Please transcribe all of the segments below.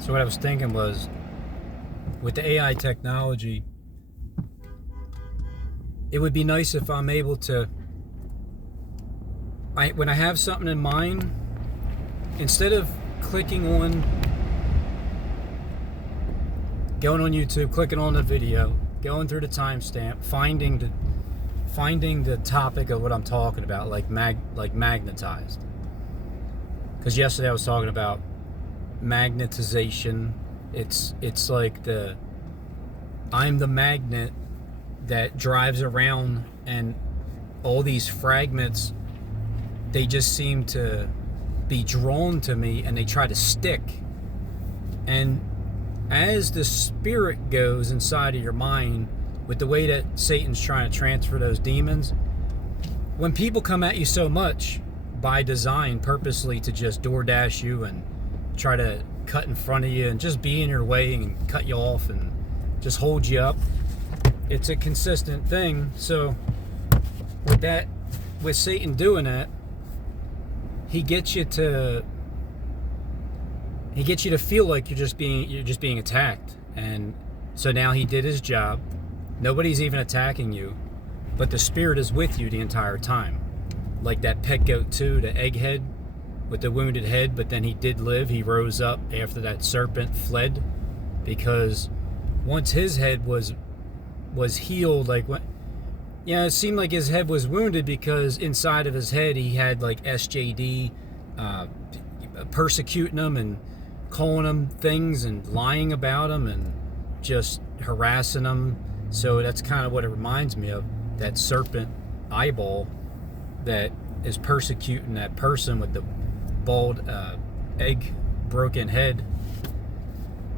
So what I was thinking was, with the AI technology, it would be nice if I'm able to, when I have something in mind, instead of going on YouTube, clicking on the video, going through the timestamp, finding the topic of what I'm talking about, like magnetized. Because yesterday I was talking about magnetization. It's like I'm the magnet that drives around, and all these fragments, they just seem to be drawn to me, and they try to stick. And as the spirit goes inside of your mind, with the way that Satan's trying to transfer those demons, when people come at you so much by design, purposely to just DoorDash you and try to cut in front of you and just be in your way and cut you off and just hold you up, it's a consistent thing. So with Satan doing that, he gets you to feel like you're just being attacked. And so now he did his job. Nobody's even attacking you, but the spirit is with you the entire time. Like that pet goat too, the egghead with the wounded head, but then he did live. He rose up after that serpent fled, because once his head was healed, it seemed like his head was wounded, because inside of his head he had like SJD persecuting him and calling him things and lying about him and just harassing him. So that's kind of what it reminds me of, that serpent eyeball that is persecuting that person with the bald egg broken head.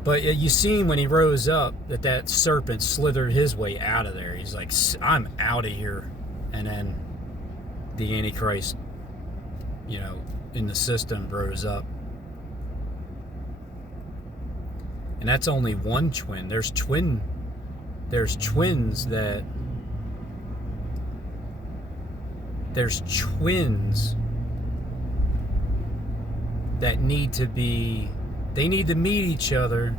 But you seen when he rose up that serpent slithered his way out of there. He's like, I'm out of here. And then the Antichrist, in the system rose up. And that's only one twin. There's twins that need to meet each other.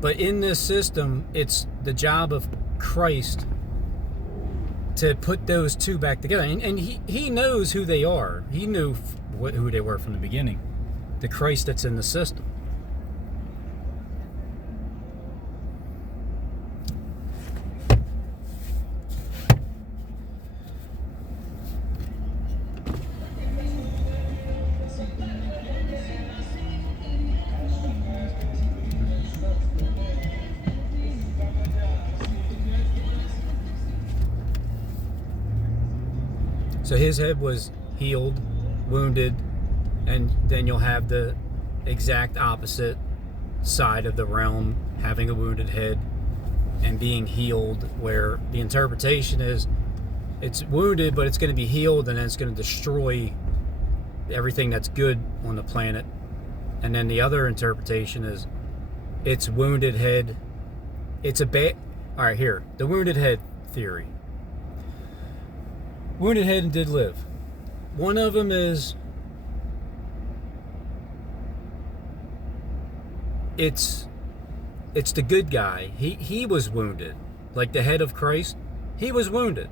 But in this system, it's the job of Christ to put those two back together. And he knows who they are. He knew who they were from the beginning. The Christ that's in the system. So his head was healed, wounded, and then you'll have the exact opposite side of the realm, having a wounded head and being healed, where the interpretation is it's wounded, but it's going to be healed, and then it's going to destroy everything that's good on the planet. And then the other interpretation is it's wounded head. All right, here, the wounded head theory. Wounded head did live. One of them is it's the good guy. He was wounded. Like the head of Christ, he was wounded.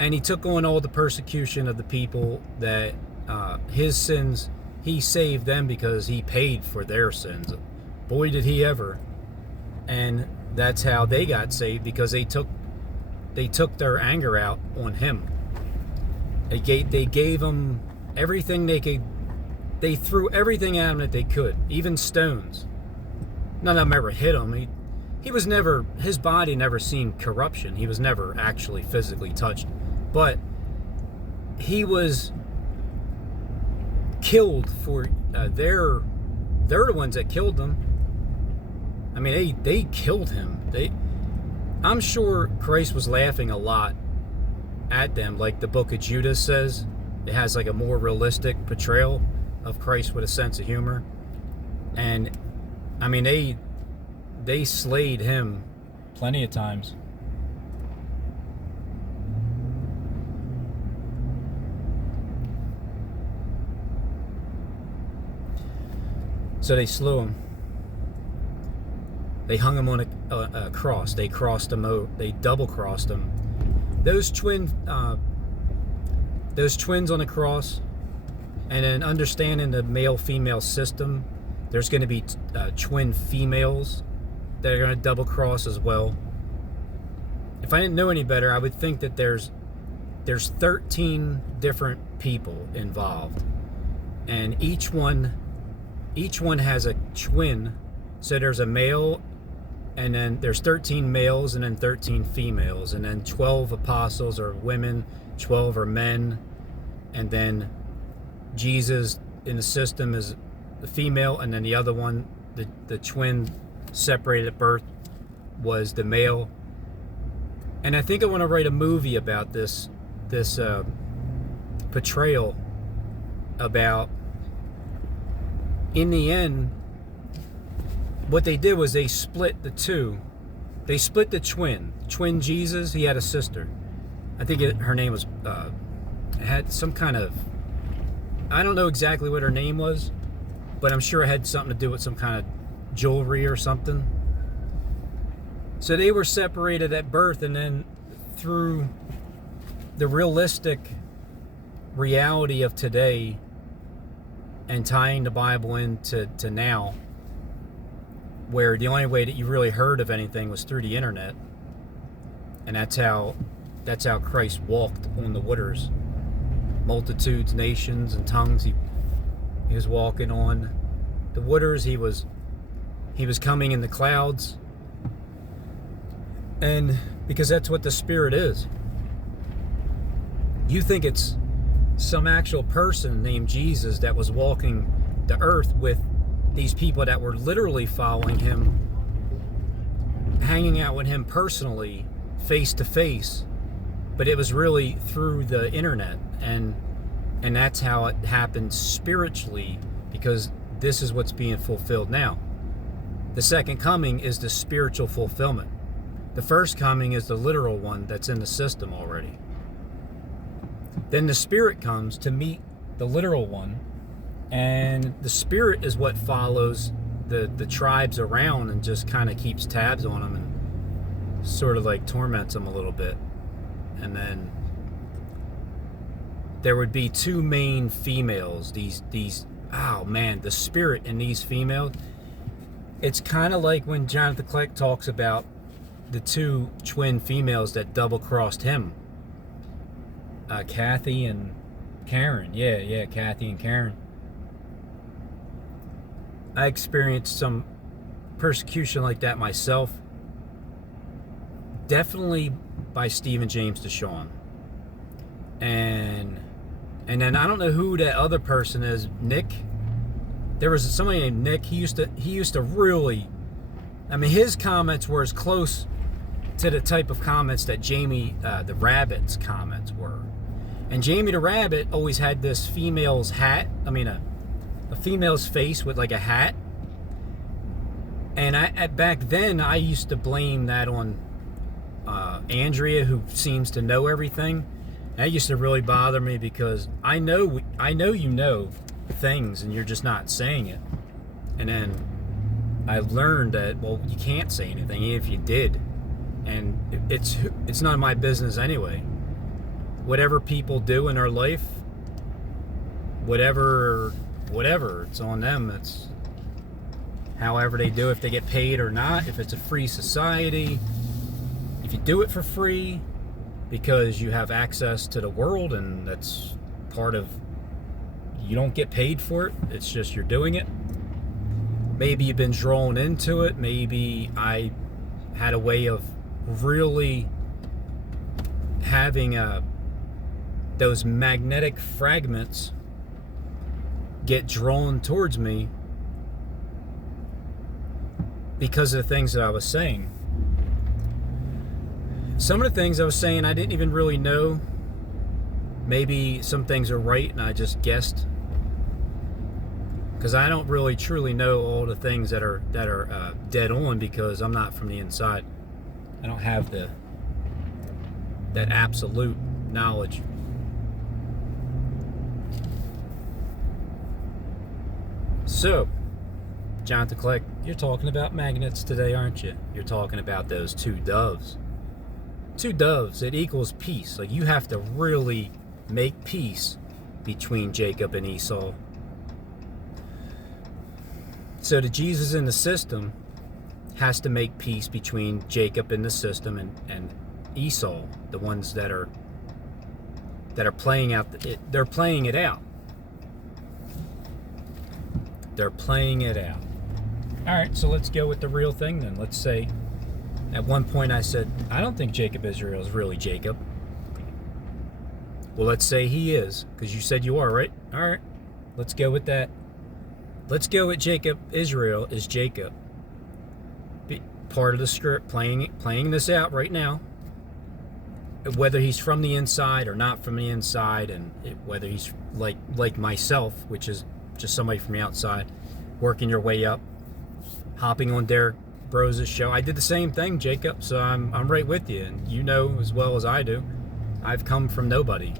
And he took on all the persecution of the people that his sins, he saved them because he paid for their sins. Boy, did he ever. And that's how they got saved, because they took their anger out on him. They gave him everything they could. They threw everything at him that they could, even stones. None of them ever hit him. He was never, his body never seen corruption. He was never actually physically touched. But he was killed for, they're the ones that killed them. I mean, they killed him. I'm sure Christ was laughing a lot at them, like the book of Judas says. It has like a more realistic portrayal of Christ with a sense of humor. And I mean, they slayed him plenty of times. So they slew him. They hung him on a cross. They crossed him over. They double crossed him. Those twins on the cross, and then understanding the male-female system, there's going to be twin females that are going to double cross as well. If I didn't know any better, I would think that there's 13 different people involved, and each one has a twin. So there's a male, and then there's 13 males, and then 13 females, and then 12 apostles are women, 12 are men, and then Jesus in the system is the female, and then the other one, the twin separated at birth, was the male. And I think I want to write a movie about this portrayal about, in the end, what they did was they split the two. They split the twin Jesus. He had a sister. I think her name was it had some kind of, I don't know exactly what her name was, but I'm sure it had something to do with some kind of jewelry or something. So they were separated at birth, and then through the realistic reality of today and tying the Bible into now, where the only way that you really heard of anything was through the internet, and that's how Christ walked on the waters. Multitudes, nations, and tongues. He was walking on the waters. He was coming in the clouds. And because that's what the Spirit is. You think it's some actual person named Jesus that was walking the earth with these people that were literally following him, hanging out with him personally, face to face, but it was really through the internet, and that's how it happened spiritually, because this is what's being fulfilled now. The second coming is the spiritual fulfillment. The first coming is the literal one that's in the system already. Then the Spirit comes to meet the literal one, and the Spirit is what follows the tribes around and just kind of keeps tabs on them and sort of like torments them a little bit. And then there would be two main females. These oh man, the Spirit in these females. It's kind of like when Jonathan Kleck talks about the two twin females that double-crossed him. Kathy and Karen. Yeah, Kathy and Karen. I experienced some persecution like that myself. Definitely by Stephen James DeShawn. And then I don't know who that other person is, Nick. There was somebody named Nick. He used to really, I mean, his comments were as close to the type of comments that Jamie the Rabbit's comments were. And Jamie the Rabbit always had this female's hat. I mean, a female's face with like a hat. And back then, I used to blame that on Andrea, who seems to know everything. That used to really bother me, because I know you know things and you're just not saying it. And then I learned that, well, you can't say anything even if you did. And it's none of my business anyway. Whatever people do in their life, whatever, it's on them. It's however they do, if they get paid or not, if it's a free society. If you do it for free because you have access to the world, and that's part of, you don't get paid for it, it's just you're doing it. Maybe you've been drawn into it. Maybe I had a way of really having those magnetic fragments get drawn towards me because of the things that I was saying. Some of the things I was saying I didn't even really know. Maybe some things are right and I just guessed, because I don't really truly know all the things that are dead on, because I'm not from the inside. I don't have that absolute knowledge. So Jonathan Kleck, you're talking about magnets today, aren't you? You're talking about those two doves. Two doves, it equals peace. Like, you have to really make peace between Jacob and Esau. So the Jesus in the system has to make peace between Jacob in the system and Esau, the ones that are playing out. They're playing it out. They're playing it out. All right, so let's go with the real thing then. Let's say, at one point I said, I don't think Jacob Israel is really Jacob. Well, let's say he is, because you said you are, right? All right, let's go with that. Let's go with Jacob Israel is Jacob. Part of the script, playing this out right now. Whether he's from the inside or not from the inside, and whether he's like myself, which is just somebody from the outside, working your way up, hopping on Derek Bros' show. I did the same thing, Jacob, so I'm right with you, and you know as well as I do, I've come from nobody.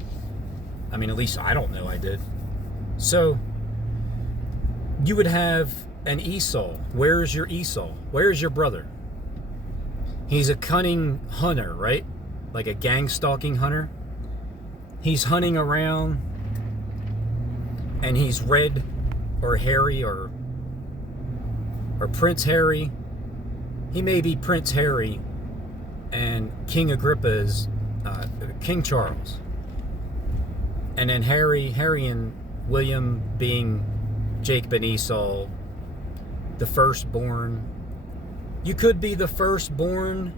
I mean, at least I don't know I did. So you would have an Esau. Where is your Esau? Where is your brother? He's a cunning hunter, right? Like a gang stalking hunter. He's hunting around, and he's red or hairy or Prince Harry. He may be Prince Harry, and King Agrippa is King Charles. And then Harry and William being Jacob and Esau, the firstborn. You could be the firstborn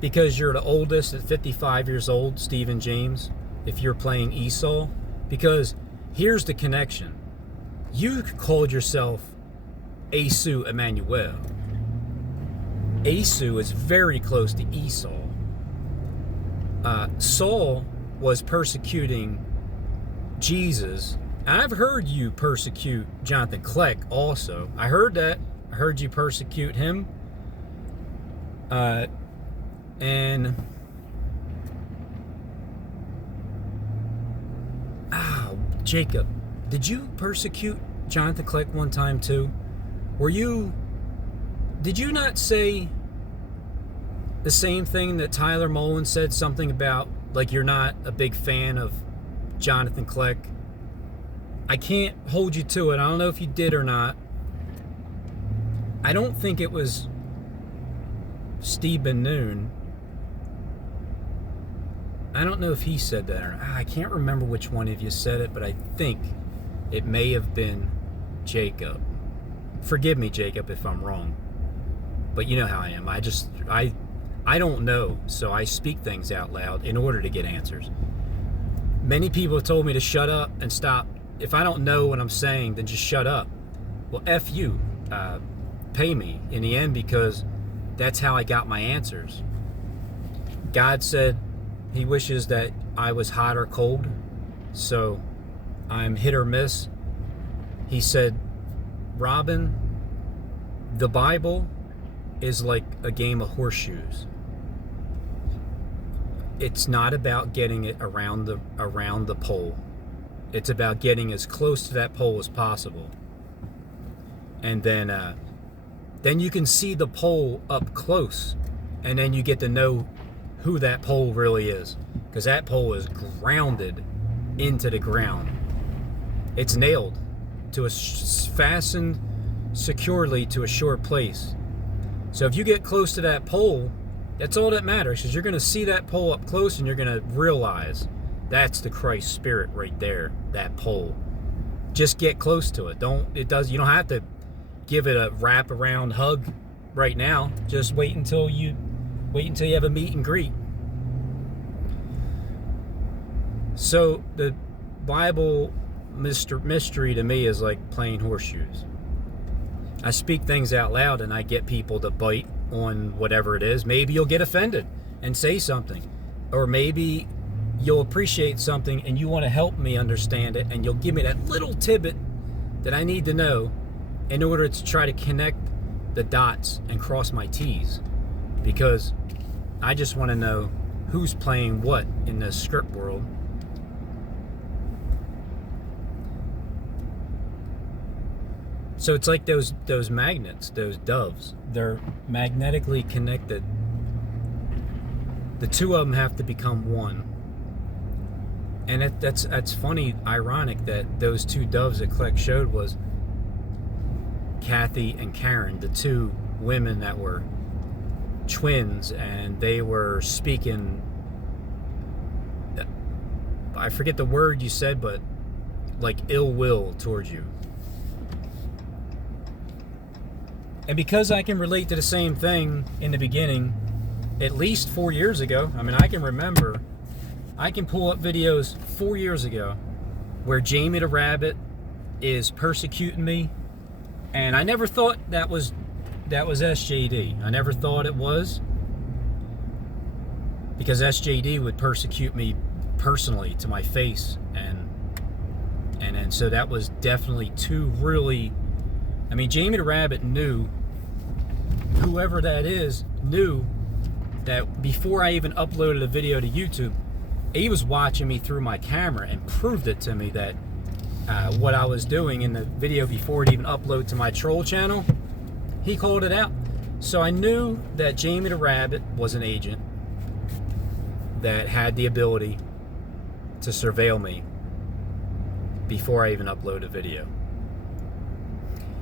because you're the oldest at 55 years old, Stephen James, if you're playing Esau. Because here's the connection. You called yourself Esau Emmanuel. Esau is very close to Esau. Saul was persecuting Jesus. I've heard you persecute Jonathan Kleck also. I heard that. I heard you persecute him. Jacob, did you persecute Jonathan Kleck one time too? Did you not say the same thing that Tyler Mullen said, something about, like, you're not a big fan of Jonathan Kleck? I can't hold you to it. I don't know if you did or not. I don't think it was Steve Ben Noon. I don't know if he said that or not. I can't remember which one of you said it, but I think it may have been Jacob. Forgive me, Jacob, if I'm wrong. But you know how I am. I don't know, so I speak things out loud in order to get answers. Many people have told me to shut up and stop. If I don't know what I'm saying, then just shut up. Well, F you. Pay me in the end, because that's how I got my answers. God said he wishes that I was hot or cold, so I'm hit or miss. He said, Robin, the Bible is like a game of horseshoes. It's not about getting it around the pole. It's about getting as close to that pole as possible. And then you can see the pole up close, and then you get to know who that pole really is, because that pole is grounded into the ground. It's nailed to fastened securely to a sure place. So if you get close to that pole, that's all that matters, because you're going to see that pole up close, and you're going to realize that's the Christ Spirit right there, that pole. Just get close to it. You don't have to give it a wrap around hug right now. Just wait until you have a meet and greet. So the Bible mystery to me is like playing horseshoes. I speak things out loud, and I get people to bite on whatever it is. Maybe you'll get offended and say something, or maybe you'll appreciate something and you want to help me understand it, and you'll give me that little tidbit that I need to know in order to try to connect the dots and cross my T's, because I just want to know who's playing what in this script world. So it's like those magnets, those doves. They're magnetically connected. The two of them have to become one. And that's funny, ironic that those two doves that Kleck showed was Kathy and Karen, the two women that were twins, and they were speaking, I forget the word you said, but like ill will towards you. And because I can relate to the same thing in the beginning, at least 4 years ago, I mean, I can remember, I can pull up videos 4 years ago where Jamie the Rabbit is persecuting me, and I never thought that was SJD. I never thought it was, because SJD would persecute me personally to my face, and so that was definitely two really, I mean, Jamie the Rabbit knew, whoever that is knew that before I even uploaded a video to YouTube, he was watching me through my camera and proved it to me that what I was doing in the video before it even uploaded to my troll channel, he called it out. So I knew that Jamie the Rabbit was an agent that had the ability to surveil me before I even upload a video.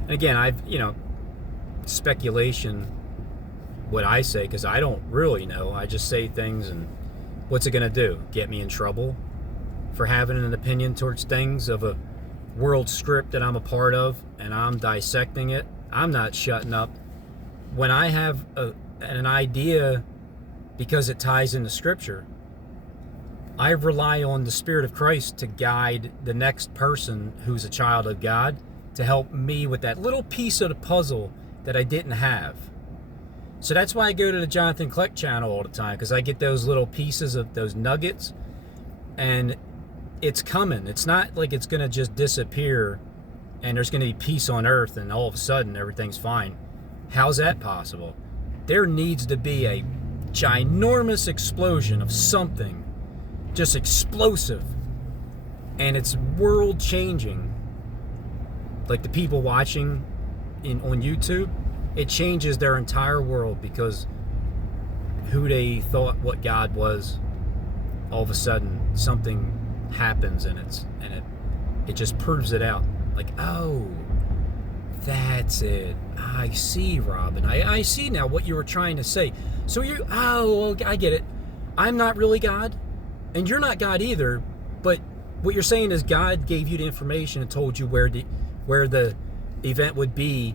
And again, speculation what I say, because I don't really know. I just say things, and what's it gonna do? Get me in trouble for having an opinion towards things of a world script that I'm a part of, and I'm dissecting it? I'm not shutting up. When I have an idea, because it ties into scripture, I rely on the Spirit of Christ to guide the next person who's a child of God to help me with that little piece of the puzzle that I didn't have. So that's why I go to the Jonathan Kleck channel all the time, because I get those little pieces of those nuggets, and it's coming. It's not like it's going to just disappear and there's going to be peace on earth and all of a sudden everything's fine. How's that possible? There needs to be a ginormous explosion of something, just explosive, and it's world changing. Like the people watching on YouTube, it changes their entire world, because who they thought what God was, all of a sudden something happens, and it just proves it out. Like, oh, that's it. I see, Robin. I see now what you were trying to say. So I get it. I'm not really God, and you're not God either, but what you're saying is God gave you the information and told you where the event would be,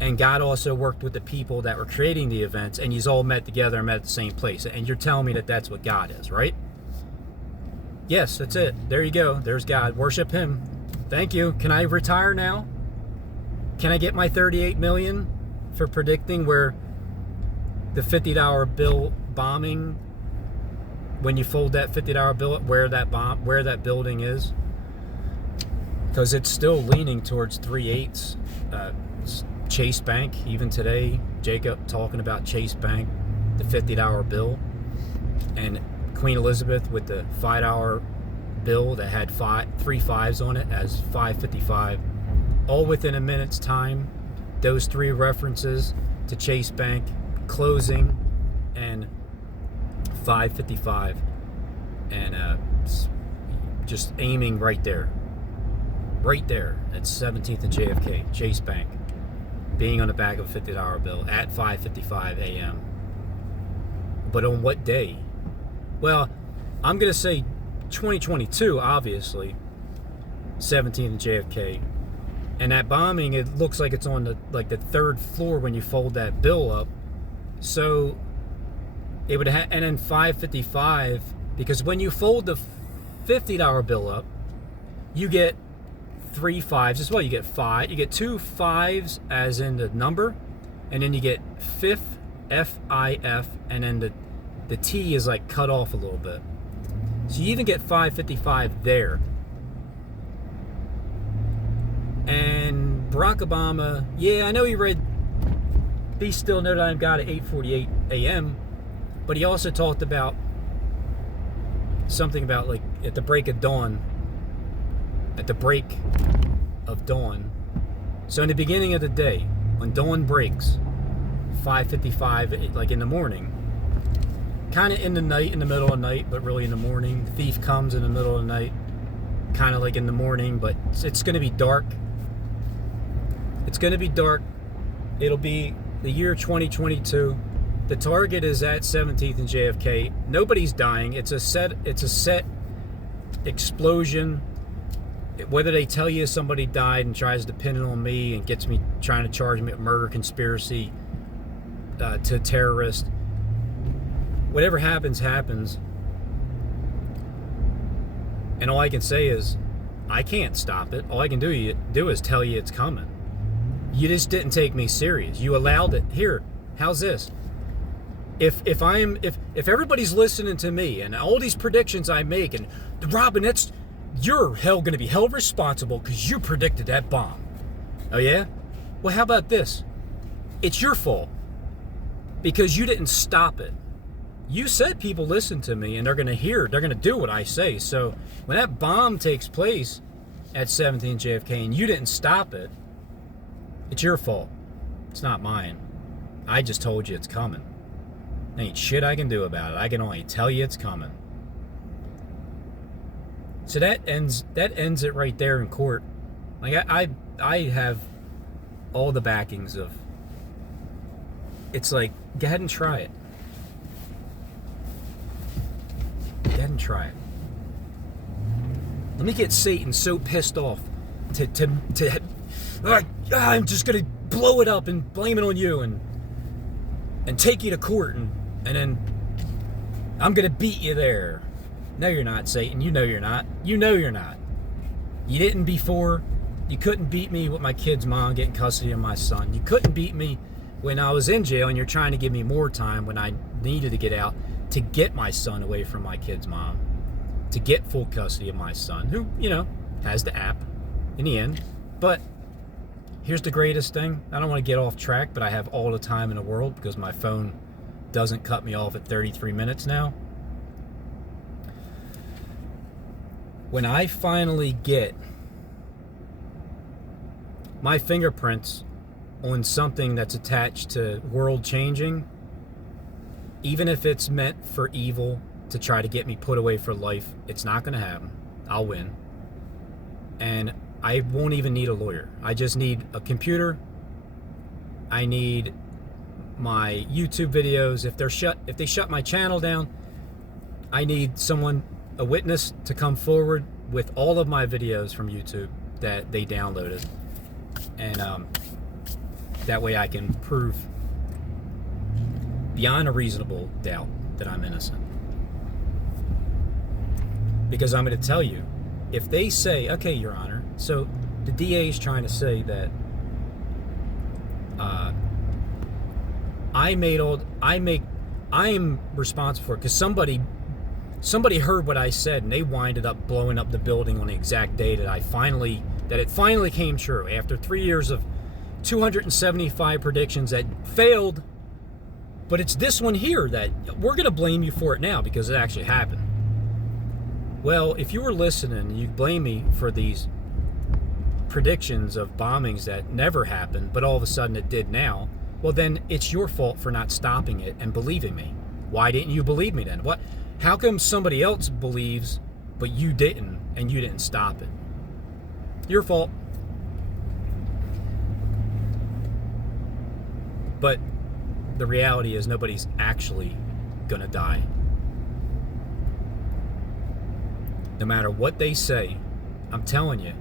and God also worked with the people that were creating the events, and you's all met together and met at the same place, and you're telling me that that's what God is, right? Yes, that's it. There you go. There's God. Worship him. Thank you. Can I retire now? Can I get my $38 million for predicting where the $50 bill bombing, when you fold that $50 bill, where that building is? Because it's still leaning towards 3/8. Chase Bank, even today, Jacob talking about Chase Bank, the $50 bill, and Queen Elizabeth with the $5 bill that had 3 5s on it as 555, all within a minute's time. Those three references to Chase Bank closing and 555, and just aiming right there at 17th and JFK, Chase Bank, being on the back of a $50 bill at 5:55 a.m. But on what day? Well, I'm going to say 2022, obviously, 17th and JFK. And that bombing, it looks like it's on the 3rd floor when you fold that bill up. So it would have, and then 5:55, because when you fold the $50 bill up, you get 3 5s as well. You get 5. You get 2 5s as in the number, and then you get fifth, FIF, and then the T is like cut off a little bit. So you even get 555 there. And Barack Obama, yeah, I know he read Be Still, Know That I Am God at 8:48 a.m., but he also talked about something about like at the break of dawn, So in the beginning of the day, when dawn breaks, 5:55, like in the morning, kind of in the night, in the middle of the night, but really in the morning. The thief comes in the middle of the night, kind of like in the morning, but it's going to be dark. It's going to be dark. It'll be the year 2022. The target is at 17th and JFK. Nobody's dying. It's a set explosion. Whether they tell you somebody died and tries to pin it on me and gets me trying to charge me with murder, conspiracy to terrorist, whatever happens, happens. And all I can say is, I can't stop it. All I can do is tell you it's coming. You just didn't take me serious. You allowed it. Here, how's this? If everybody's listening to me and all these predictions I make, and Robin, you're going to be held responsible because you predicted that bomb. Oh yeah? Well, how about this? It's your fault because you didn't stop it. You said people listen to me and they're going to do what I say. So when that bomb takes place at 17 JFK and you didn't stop it, it's your fault. It's not mine. I just told you it's coming. There ain't shit I can do about it. I can only tell you it's coming. So that ends it right there in court. Like I have all the backings of. It's like, go ahead and try it. Go ahead and try it. Let me get Satan so pissed off I'm just gonna blow it up and blame it on you and take you to court and then I'm gonna beat you there. No, you're not, Satan. You know you're not. You know you're not. You didn't before. You couldn't beat me with my kid's mom getting custody of my son. You couldn't beat me when I was in jail and you're trying to give me more time when I needed to get out to get my son away from my kid's mom, to get full custody of my son, who, has the app in the end. But here's the greatest thing. I don't want to get off track, but I have all the time in the world because my phone doesn't cut me off at 33 minutes now. When I finally get my fingerprints on something that's attached to world changing, even if it's meant for evil to try to get me put away for life, it's not going to happen. I'll win. And I won't even need a lawyer. I just need a computer. I need my YouTube videos. If they shut my channel down, I need a witness to come forward with all of my videos from YouTube that they downloaded. And that way I can prove beyond a reasonable doubt that I'm innocent. Because I'm going to tell you, if they say, okay, Your Honor, so the DA is trying to say that I'm responsible for it because somebody heard what I said and they winded up blowing up the building on the exact day that it finally came true after 3 years of 275 predictions that failed. But it's this one here that we're going to blame you for it now because it actually happened. Well, if you were listening, you blame me for these predictions of bombings that never happened, but all of a sudden it did now. Well, then it's your fault for not stopping it and believing me. Why didn't you believe me then? How come somebody else believes, but you didn't, and you didn't stop it? Your fault. But the reality is nobody's actually gonna die. No matter what they say, I'm telling you.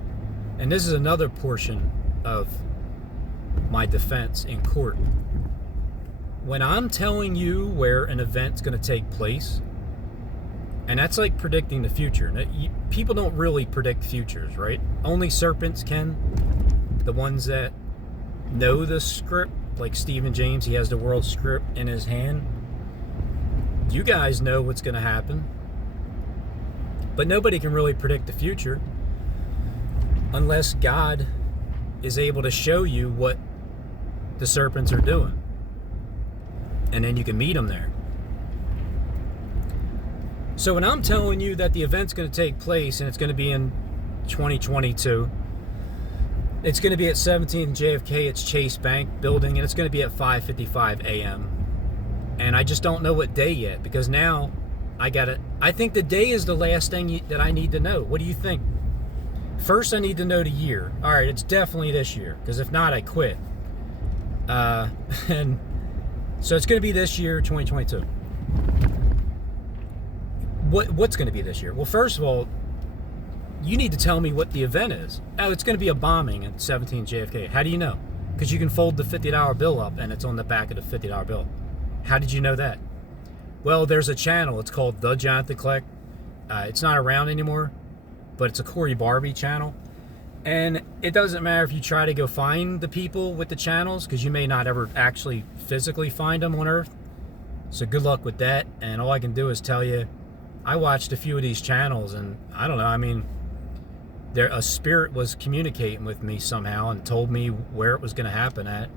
And this is another portion of my defense in court. When I'm telling you where an event's going to take place, and that's like predicting the future. People don't really predict futures, right? Only serpents can. The ones that know the script, like Stephen James, he has the world script in his hand. You guys know what's going to happen. But nobody can really predict the future unless God is able to show you what the serpents are doing. And then you can meet them there. So when I'm telling you that the event's going to take place and it's going to be in 2022, It's going to be at 17th JFK. It's Chase Bank building, and it's going to be at 5:55 a.m. And I just don't know what day yet, because now I think the day is the last thing that I need to know. What do you think? First, I need to know the year. All right, it's definitely this year, because if not, I quit. And so it's going to be this year, 2022. What's going to be this year? Well, first of all, you need to tell me what the event is. Oh, it's going to be a bombing at 17 JFK. How do you know? Because you can fold the $50 bill up and it's on the back of the $50 bill. How did you know that? Well, there's a channel. It's called The Jonathan Kleck. It's not around anymore, but it's a Corey Barbie channel. And it doesn't matter if you try to go find the people with the channels, because you may not ever actually physically find them on Earth. So good luck with that. And all I can do is tell you, I watched a few of these channels, and I don't know, I mean, a spirit was communicating with me somehow and told me where it was going to happen at.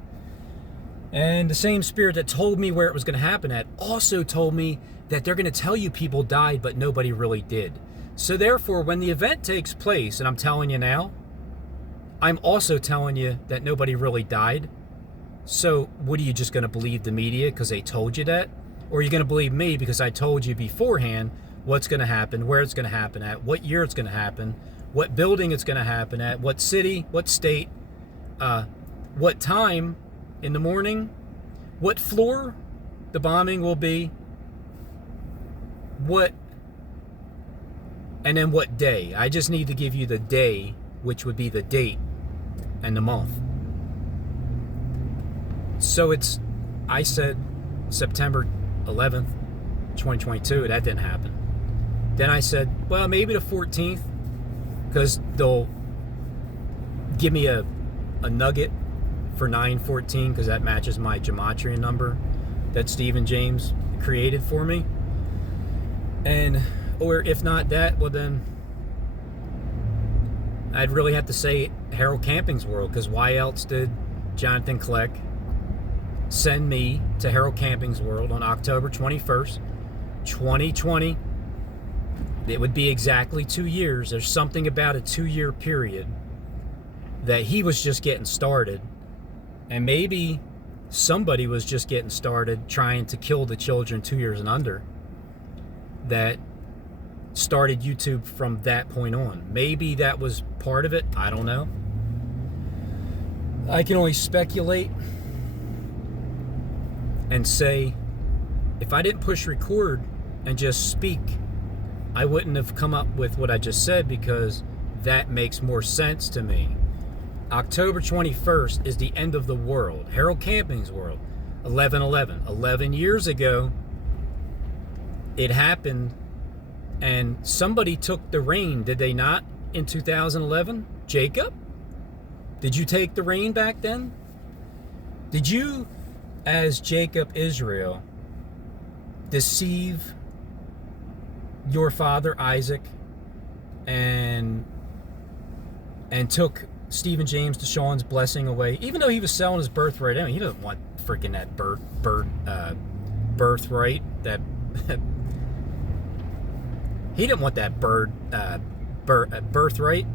And the same spirit that told me where it was going to happen at also told me that they're going to tell you people died, but nobody really did. So therefore, when the event takes place, and I'm telling you now, I'm also telling you that nobody really died. So what are you just going to believe the media because they told you that? Or are you going to believe me because I told you beforehand what's going to happen, where it's going to happen at, what year it's going to happen, what building it's going to happen at, what city, what state, what time in the morning, what floor the bombing will be, and then what day. I just need to give you the day, which would be the date and the month. So I said September 11th, 2022. That didn't happen. Then I said, well, maybe the 14th, because they'll give me a nugget for 914, because that matches my gematria number that Stephen James created for me. Or if not that, well then I'd really have to say Harold Camping's World, because why else did Jonathan Kleck send me to Harold Camping's World on October 21st, 2020? It would be exactly 2 years. There's something about a 2-year period that he was just getting started, and maybe somebody was just getting started trying to kill the children 2 years and under, that started YouTube from that point on. Maybe that was part of it. I don't know. I can only speculate and say, if I didn't push record and just speak, I wouldn't have come up with what I just said, because that makes more sense to me. October 21st is the end of the world. Harold Camping's World. 11/11. 11 years ago, it happened, and somebody took the reign, did they not, in 2011? Jacob? Did you take the reign back then? Did you, as Jacob Israel, deceive your father Isaac and took Stephen James DeShawn's blessing away, even though he was selling his birthright? I mean, he doesn't want freaking that birthright. That he didn't want that birthright.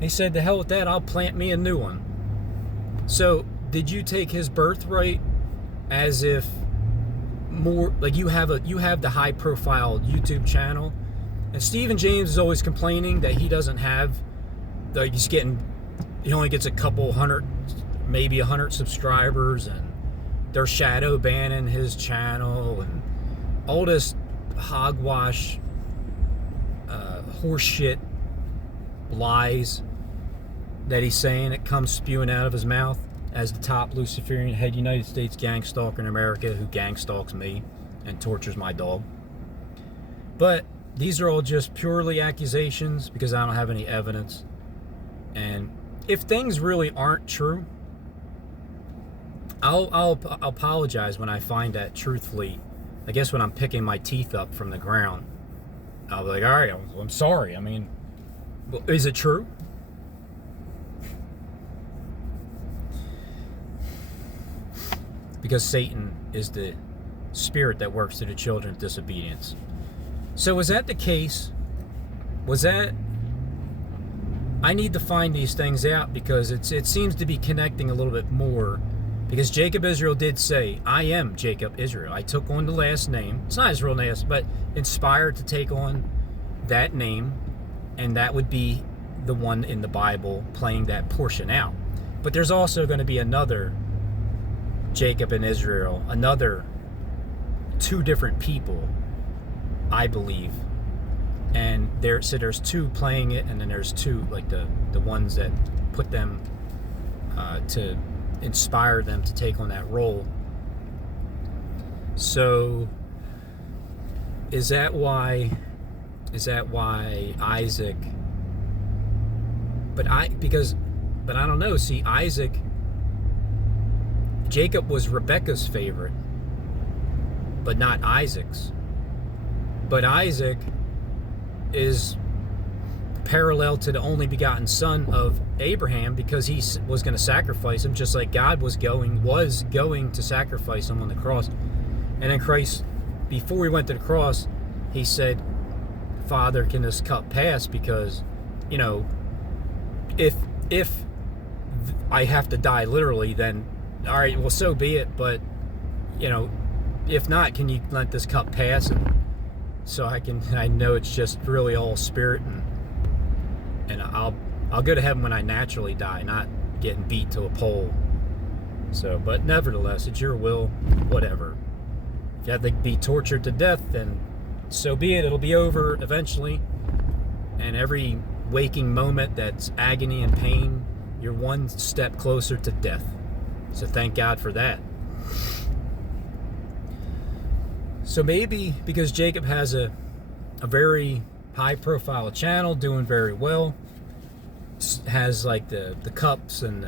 He said, "To hell with that. I'll plant me a new one." So, did you take his birthright as if more like you have the high-profile YouTube channel, and Stephen James is always complaining that he doesn't have he only gets a couple hundred, maybe 100 subscribers, and they're shadow banning his channel and all this hogwash, horseshit lies that he's saying. It comes spewing out of his mouth as the top Luciferian head United States gang stalker in America, who gang stalks me and tortures my dog. But these are all just purely accusations, because I don't have any evidence. And if things really aren't true, I'll apologize when I find that truthfully. I guess when I'm picking my teeth up from the ground, I'll be like, all right, I'm sorry. I mean, is it true? Because Satan is the spirit that works through the children of disobedience. So was that the case? Was that I need to find these things out because it seems to be connecting a little bit more. Because Jacob Israel did say, I am Jacob Israel. I took on the last name. It's not his real name, but inspired to take on that name. And that would be the one in the Bible playing that portion out. But there's also going to be another Jacob and Israel, another two different people, I believe. And there's two playing it, and then there's two, like the ones that put them to inspire them to take on that role. So is that why Isaac, but I don't know. See, Jacob was Rebekah's favorite, but not Isaac's. But Isaac is parallel to the only begotten son of Abraham because he was going to sacrifice him, just like God was going to sacrifice him on the cross. And then Christ, before he went to the cross, he said, Father, can this cup pass? Because, you know, if I have to die literally, then all right, well, so be it. But, you know, if not, can you let this cup pass? And so I know it's just really all spirit, and I'll go to heaven when I naturally die, not getting beat to a pole. So, but nevertheless, it's your will, whatever. If you have to be tortured to death, then so be it. It'll be over eventually. And every waking moment that's agony and pain, you're one step closer to death. So thank God for that. So maybe because Jacob has a very high-profile channel, doing very well, has like the cups and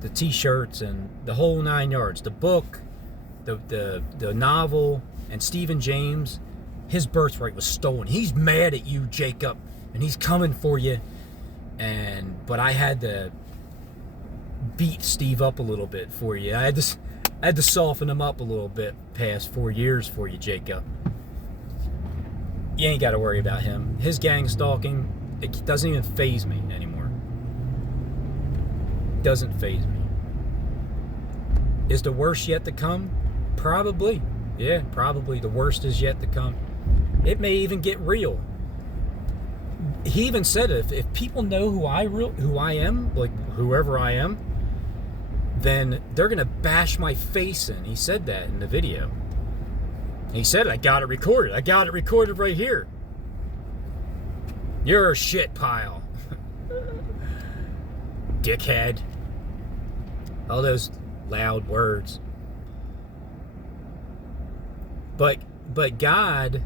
the T-shirts and the whole 9 yards, the book, the novel, and Stephen James, his birthright was stolen. He's mad at you, Jacob, and he's coming for you. But I had to beat Steve up a little bit for you. I had to soften him up a little bit past 4 years for you, Jacob. You ain't got to worry about him. His gang stalking, it doesn't even faze me anymore. Doesn't faze me. Is the worst yet to come? Probably. Yeah, probably. The worst is yet to come. It may even get real. He even said if people know who I am, like whoever I am, then they're going to bash my face in. He said that in the video. He said, I got it recorded. I got it recorded right here. You're a shit pile. Dickhead. All those loud words. But God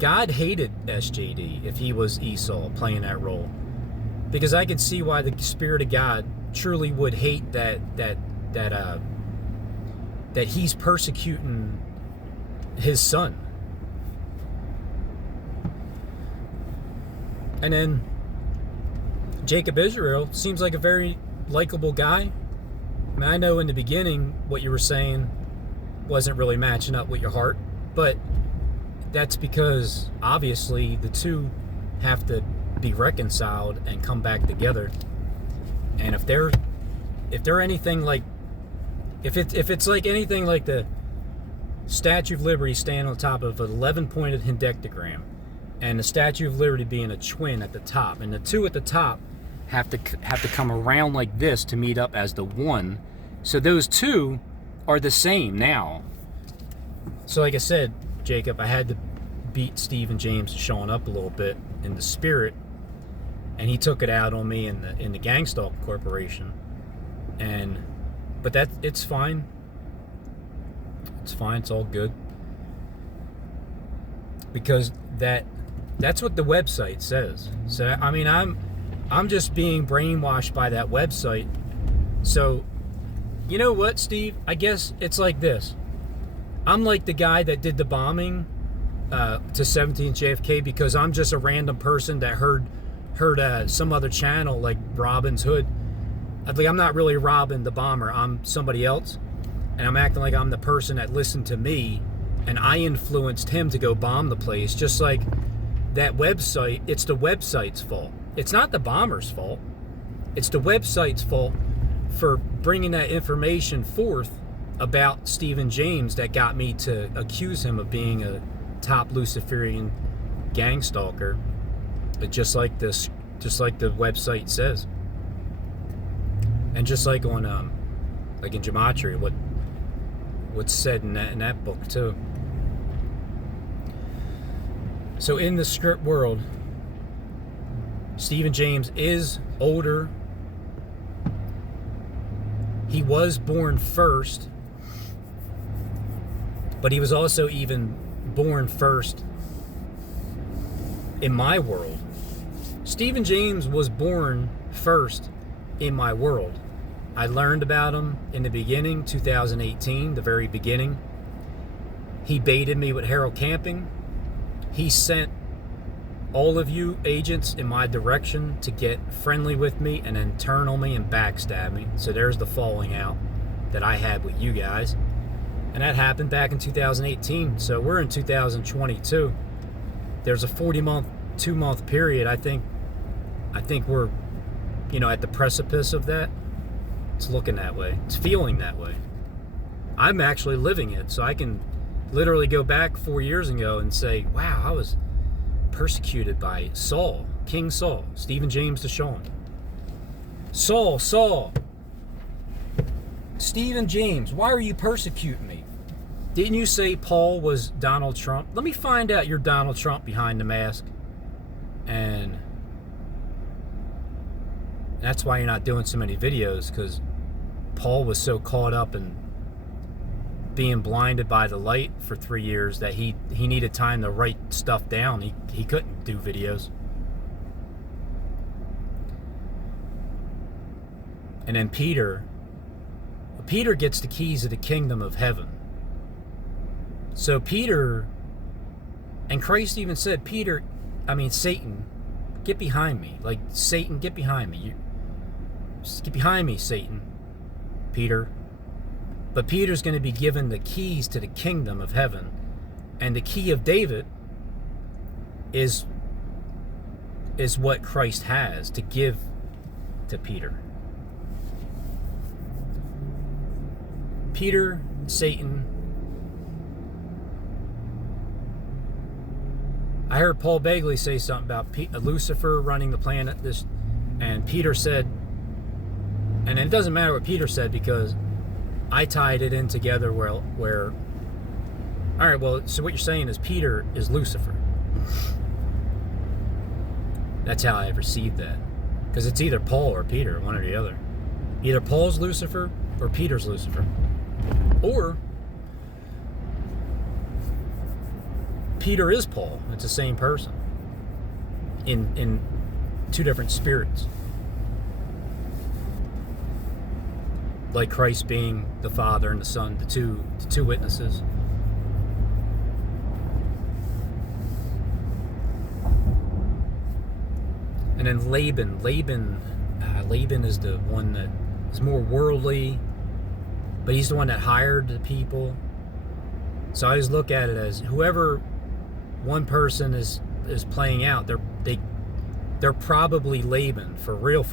hated SJD if he was Esau playing that role. Because I could see why the Spirit of God truly would hate that he's persecuting his son. And then Jacob Israel seems like a very likable guy. I mean, I know in the beginning what you were saying wasn't really matching up with your heart, but that's because obviously the two have to be reconciled and come back together. And if they're anything like, if it's like anything like the Statue of Liberty standing on top of an 11-pointed heptagram, and the Statue of Liberty being a twin at the top, and the two at the top have to come around like this to meet up as the one. So those two are the same now. So like I said, Jacob, I had to beat Stephen James showing up a little bit in the spirit, and he took it out on me in the Gangstalk Corporation. But it's fine. It's fine. It's all good. Because that's what the website says. So I mean, I'm just being brainwashed by that website. So you know what, Steve? I guess it's like this. I'm like the guy that did the bombing to 17 JFK because I'm just a random person that heard some other channel like Robin's Hood. I'm not really Robin the bomber. I'm somebody else, and I'm acting like I'm the person that listened to me, and I influenced him to go bomb the place. Just like that website, it's the website's fault. It's not the bomber's fault. It's the website's fault for bringing that information forth about Stephen James that got me to accuse him of being a top Luciferian gang stalker. But just like the website says, and just like on like in Gematria, what's said in that book too. So in the script world, Stephen James is older. He was born first, but he was also even born first in my world. Stephen James was born first in my world. I learned about him in the beginning, 2018, the very beginning. He baited me with Harold Camping. He sent all of you agents in my direction to get friendly with me and then turn on me and backstab me. So there's the falling out that I had with you guys. And that happened back in 2018. So we're in 2022. There's a 2-month period. I think we're, at the precipice of that. It's looking that way. It's feeling that way. I'm actually living it. So I can literally go back 4 years ago and say, wow, I was persecuted by Saul, King Saul, Stephen James DeShawn. Saul, Stephen James, why are you persecuting me? Didn't you say Paul was Donald Trump? Let me find out you're Donald Trump behind the mask. And that's why you're not doing so many videos, because Paul was so caught up in being blinded by the light for 3 years that he needed time to write stuff down. He couldn't do videos. And then Peter gets the keys of the kingdom of heaven. So Peter, and Christ even said, Satan, get behind me. Like, Satan, get behind me. Just get behind me, Satan, Peter. But Peter's going to be given the keys to the kingdom of heaven. And the key of David is what Christ has to give to Peter. Peter, Satan. I heard Paul Begley say something about Lucifer running the planet. And Peter said, and it doesn't matter what Peter said, because I tied it in together where all right, well, so what you're saying is Peter is Lucifer. That's how I received that. Because it's either Paul or Peter, one or the other. Either Paul's Lucifer or Peter's Lucifer. Or Peter is Paul. It's the same person. In two different spirits. Like Christ being the Father and the Son, the two witnesses. And then Laban is the one that is more worldly, but he's the one that hired the people. So I always look at it as whoever one person is playing out, they're probably Laban for real.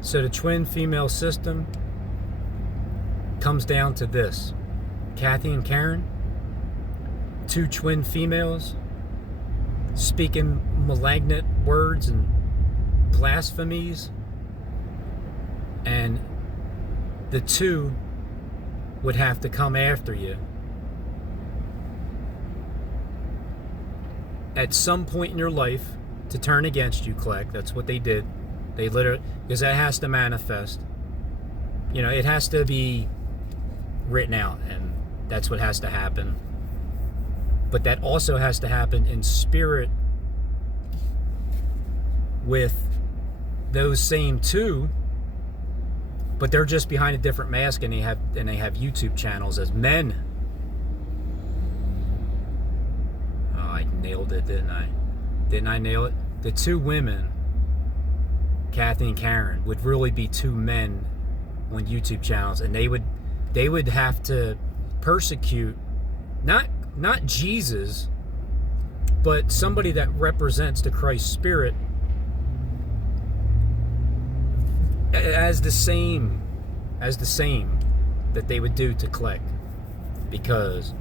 So the twin female system comes down to this. Kathy and Karen, two twin females speaking malignant words and blasphemies, and the two would have to come after you at some point in your life to turn against you, Kleck. That's what they did. They literally, because that has to manifest. It has to be written out, and that's what has to happen. But that also has to happen in spirit with those same two, but they're just behind a different mask, and they have YouTube channels as men. Oh, I nailed it, didn't I? Didn't I nail it? The two women, Kathy and Karen, would really be two men on YouTube channels, and they would have to persecute not Jesus, but somebody that represents the Christ Spirit as the same that they would do to Click, because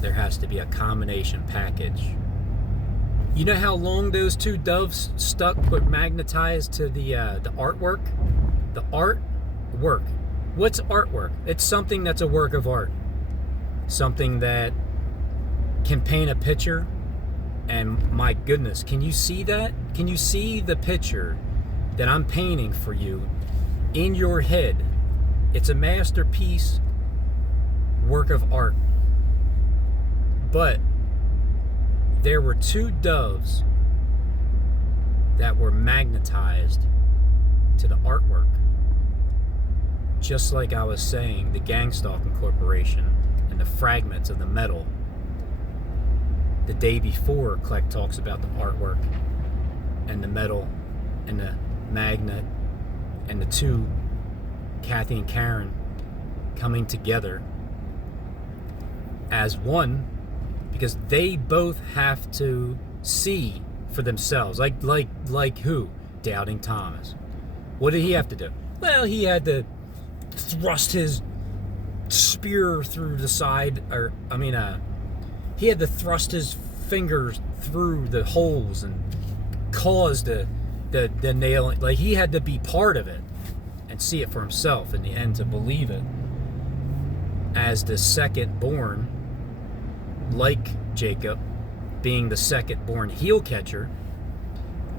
there has to be a combination package. You know how long those two doves stuck but magnetized to the artwork? The artwork. What's artwork? It's something that's a work of art. Something that can paint a picture. And my goodness, can you see that? Can you see the picture that I'm painting for you in your head? It's a masterpiece work of art. But there were two doves that were magnetized to the artwork. Just like I was saying, the Gang Stalking Corporation and the fragments of the metal. The day before, Kleck talks about the artwork and the metal and the magnet and the two, Kathy and Karen, coming together as one, because they both have to see for themselves. Like who? Doubting Thomas. What did he have to do? Well, he had to thrust his spear through the side, he had to thrust his fingers through the holes and cause the nail. Like, he had to be part of it and see it for himself in the end to believe it. As the second born, like Jacob, being the second born heel catcher,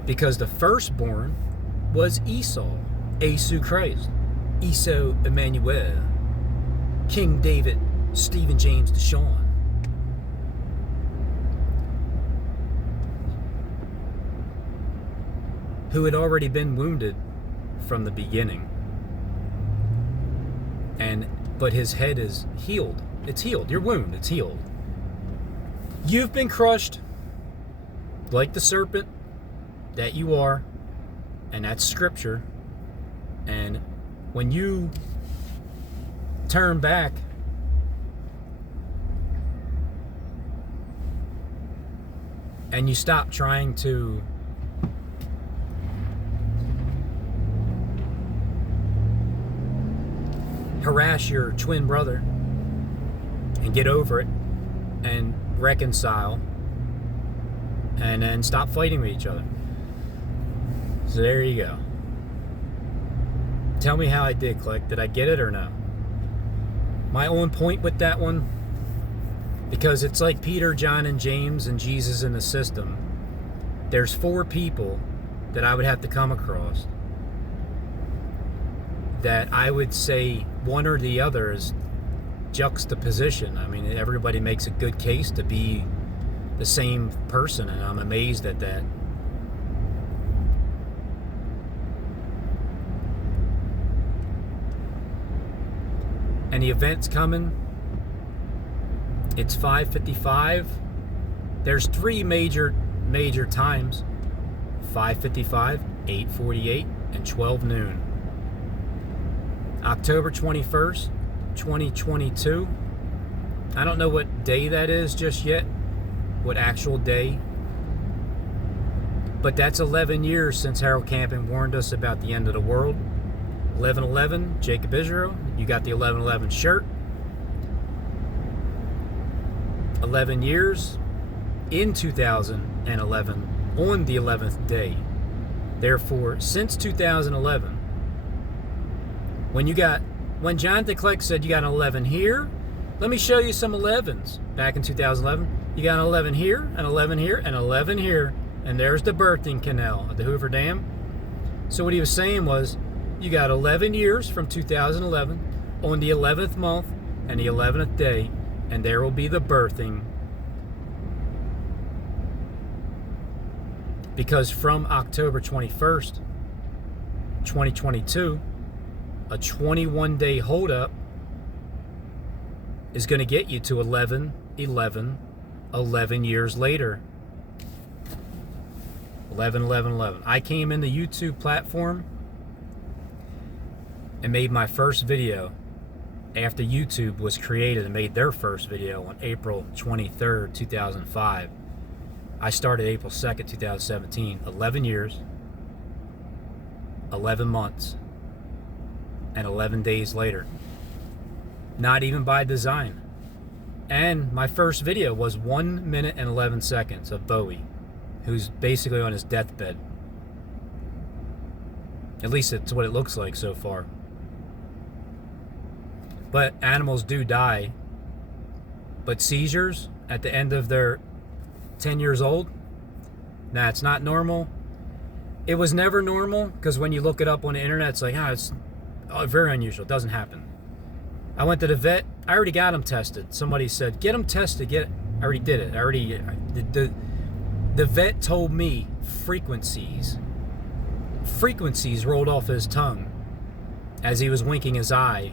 because the firstborn was Esau, Esau Christ, Esau Emmanuel, King David, Stephen James Deshawn. Who had already been wounded from the beginning. But his head is healed. It's healed. Your wound, it's healed. You've been crushed like the serpent that you are, and that's scripture. And when you turn back, and you stop trying to harass your twin brother and get over it and reconcile and then stop fighting with each other. So there you go. Tell me how I did, Click. Did I get it or no? Am I on point with that one? Because it's like Peter, John, and James and Jesus in the system. There's 4 people that I would have to come across that I would say one or the other is juxtaposition. I mean, everybody makes a good case to be the same person, and I'm amazed at that. And the event's coming. It's 5:55. There's 3 major times: 5:55, 8:48, and 12 noon. October 21st, 2022. I don't know what day that is just yet, what actual day. But that's 11 years since Harold Camping warned us about the end of the world. 11/11, Jacob Israel, you got the 11/11 shirt. 11 years in 2011 on the 11th day. Therefore, since 2011, when Jonathan Kleck said you got an 11 here, let me show you some 11s. Back in 2011, you got an 11 here, an 11 here, and 11 here, and there's the birthing canal at the Hoover Dam. So what he was saying was, you got 11 years from 2011 on the 11th month and the 11th day, and there will be the birthing. Because from October 21st, 2022, a 21-day holdup is going to get you to 11 years later. 11, 11, 11. I came in the YouTube platform and made my first video after YouTube was created and made their first video on April 23rd, 2005. I started April 2nd, 2017. 11 years, 11 months, and 11 days later. Not even by design. And my first video was 1 minute and 11 seconds of Bowie, who's basically on his deathbed. At least it's what it looks like so far. But animals do die. But seizures at the end of their 10 years old, nah, it's not normal. It was never normal, because when you look it up on the internet, it's like, it's very unusual. It doesn't happen. I went to the vet. I already got them tested. Somebody said, get them tested. I already did it. The vet told me frequencies rolled off his tongue as he was winking his eye,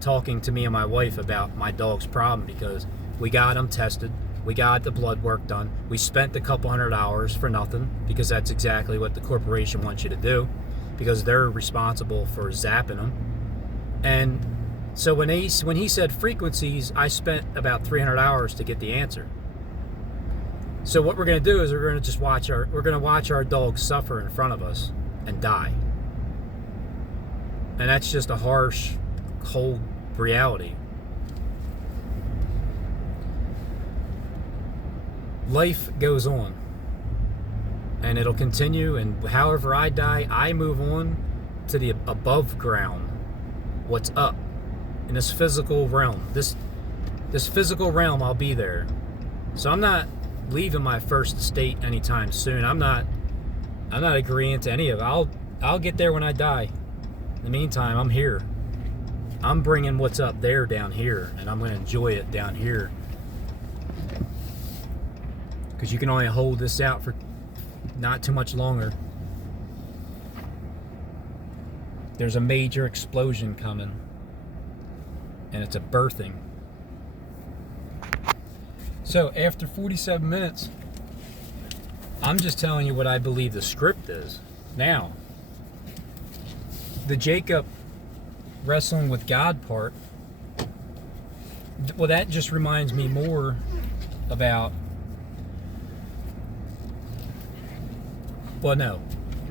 talking to me and my wife about my dog's problem, because we got them tested. We got the blood work done. We spent a couple $100 for nothing, because that's exactly what the corporation wants you to do, because they're responsible for zapping them. And so when he said frequencies, I spent about $300 to get the answer. So what we're going to do is we're going to watch our dog suffer in front of us and die. And that's just a harsh, cold reality. Life goes on, and it'll continue, and however I die, I move on to the above ground, what's up in this physical realm. This physical realm, I'll be there. So I'm not leaving my first estate anytime soon. I'm not agreeing to any of it. I'll get there when I die. In the meantime, I'm here. I'm bringing what's up there down here, and I'm going to enjoy it down here. Because you can only hold this out for not too much longer. There's a major explosion coming, and it's a birthing. So after 47 minutes, I'm just telling you what I believe the script is. Now, the Jacob wrestling with God part, well, that just reminds me more about, well, no,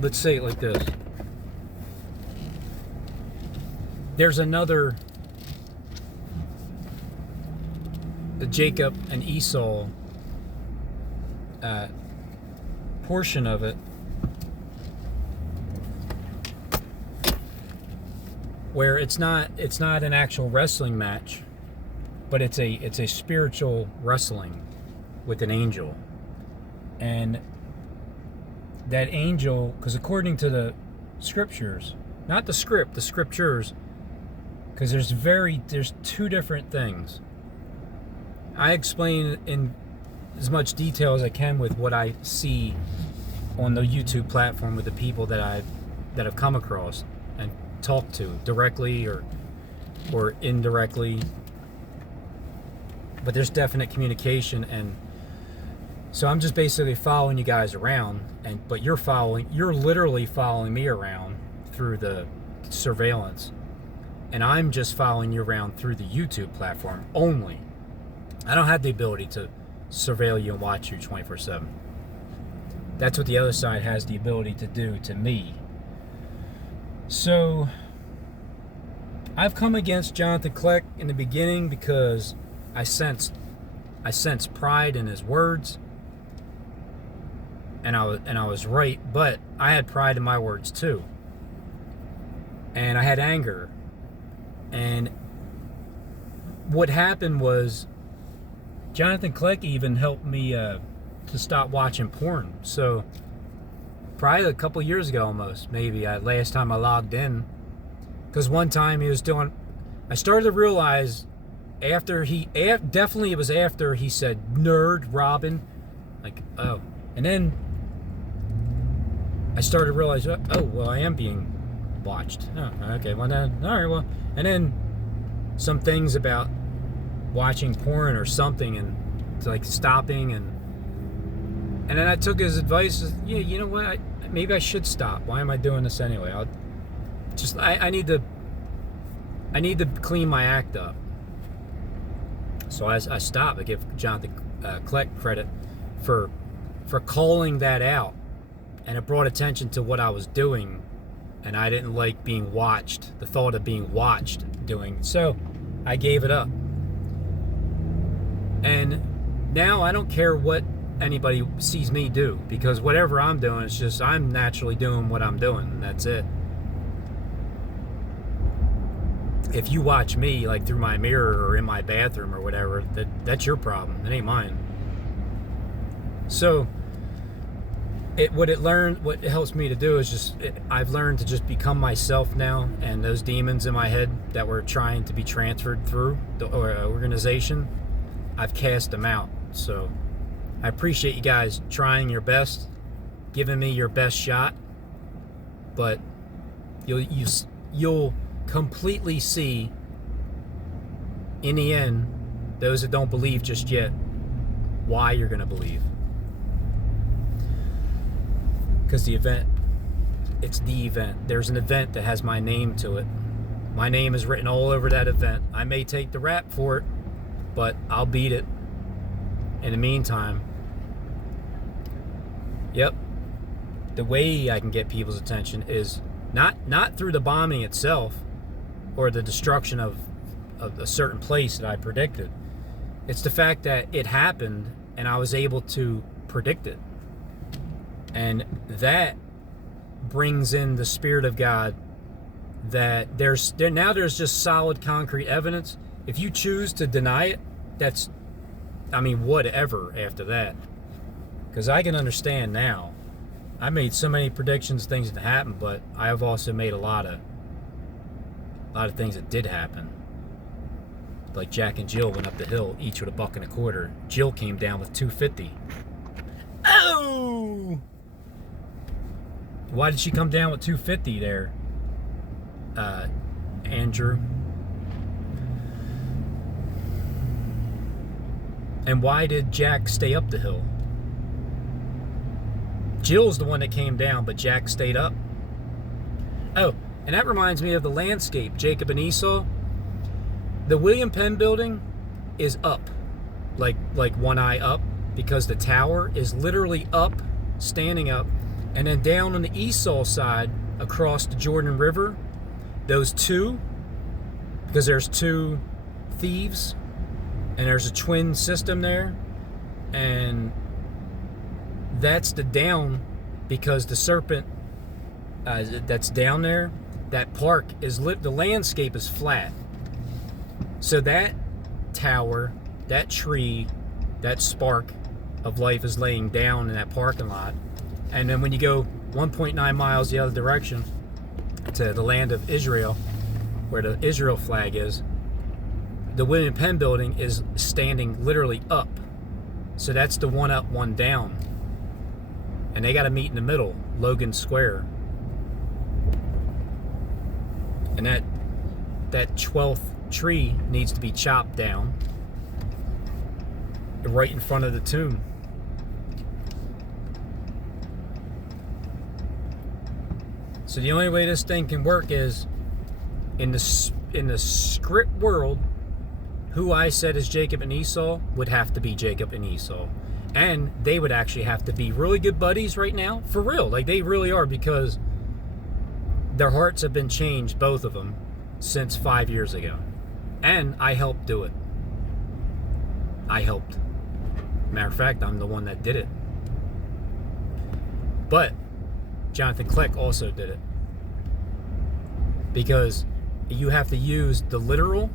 let's say it like this. There's another Jacob and Esau portion of it where it's not an actual wrestling match, but it's a spiritual wrestling with an angel. And that angel, because according to the scriptures, not the script, the scriptures, because there's two different things. I explain in as much detail as I can with what I see on the YouTube platform with the people that I've come across and talked to directly or indirectly. But there's definite communication, and so I'm just basically following you guys around, but you're literally following me around through the surveillance, and I'm just following you around through the YouTube platform only. I don't have the ability to surveil you and watch you 24/7. That's what the other side has the ability to do to me. So I've come against Jonathan Kleck in the beginning because I sensed pride in his words, and I was right, but I had pride in my words too, and I had anger. And what happened was Jonathan Kleck even helped me to stop watching porn. So probably a couple years ago, almost, maybe, last time I logged in, because one time he was doing, I started to realize definitely it was after he said nerd Robin, like, oh, and then I started to realize, oh, well, I am being watched. Oh, okay, well then, all right, well, and then some things about watching porn or something, and like stopping, and And then I took his advice. Yeah, you know what? Maybe I should stop. Why am I doing this anyway? I need to clean my act up. So I stopped. I give Jonathan Kleck credit for calling that out, and it brought attention to what I was doing, and I didn't like being watched. The thought of being watched doing so, I gave it up. And now I don't care what anybody sees me do, because whatever I'm doing, it's just I'm naturally doing what I'm doing, and that's it. If you watch me like through my mirror or in my bathroom or whatever, that's your problem. It ain't mine. So what it helps me to do is I've learned to just become myself now, and those demons in my head that were trying to be transferred through the organization, I've cast them out. So I appreciate you guys trying your best, giving me your best shot, but you'll completely see in the end, those that don't believe just yet, why you're going to believe. Because it's the event. There's an event that has my name to it. My name is written all over that event. I may take the rap for it, but I'll beat it. In the meantime, yep, the way I can get people's attention is not through the bombing itself or the destruction of a certain place that I predicted. It's the fact that it happened and I was able to predict it. And that brings in the Spirit of God, that there's just solid concrete evidence. If you choose to deny it, whatever after that. Because I can understand now. I made so many predictions, things that happened, but I have also made a lot of things that did happen. Like Jack and Jill went up the hill, each with $1.25. Jill came down with $2.50. Oh! Why did she come down with $2.50 there, Andrew? And why did Jack stay up the hill? Jill's the one that came down, but Jack stayed up. Oh, and that reminds me of the landscape, Jacob and Esau. The William Penn building is up, like one eye up, because the tower is literally up, standing up. And then down on the Esau side, across the Jordan River, those two, because there's two thieves, and there's a twin system there, and that's the down, because the serpent that's down there, that park is lit, the landscape is flat. So that tower, that tree, that spark of life is laying down in that parking lot. And then when you go 1.9 miles the other direction to the land of Israel, where the Israel flag is, the William Penn building is standing literally up. So that's the one up, one down. And they got to meet in the middle, Logan Square. And that 12th tree needs to be chopped down right in front of the tomb. So the only way this thing can work is in the script world, who I said is Jacob and Esau would have to be Jacob and Esau. And they would actually have to be really good buddies right now, for real. Like, they really are, because their hearts have been changed, both of them, since 5 years ago. And I helped do it. I helped. Matter of fact, I'm the one that did it. But Jonathan Kleck also did it. Because you have to use the literal,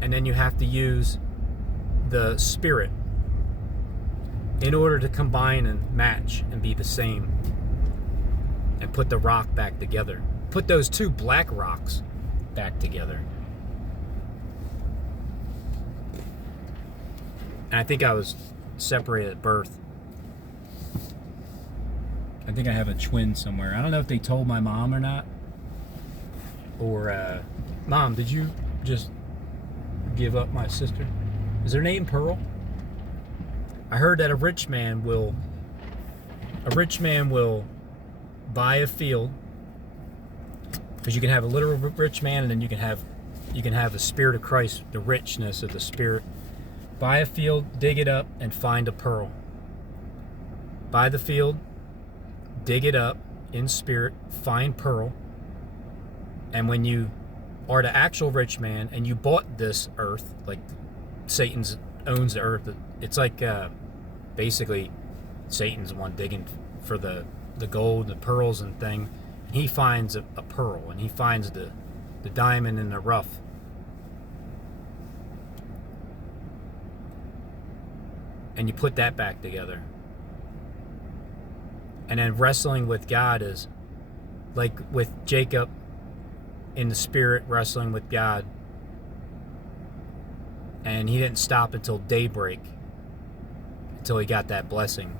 and then you have to use the spirit in order to combine and match and be the same, and put the rock back together. Put those two black rocks back together. And I think I was separated at birth. I think I have a twin somewhere. I don't know if they told my mom or not. Or, Mom, did you just give up my sister? Is her name Pearl? I heard that a rich man will A rich man will buy a field, because you can have a literal rich man, and then you can have the Spirit of Christ, the richness of the Spirit. Buy a field, dig it up, and find a pearl. Buy the field, dig it up in spirit, find pearl. And when you are the actual rich man and you bought this earth, like Satan owns the earth, it's like basically Satan's the one digging for the gold, the pearls and thing. And he finds a pearl, and he finds the diamond in the rough. And you put that back together. And then wrestling with God is like with Jacob in the spirit, wrestling with God. And he didn't stop until daybreak, until he got that blessing.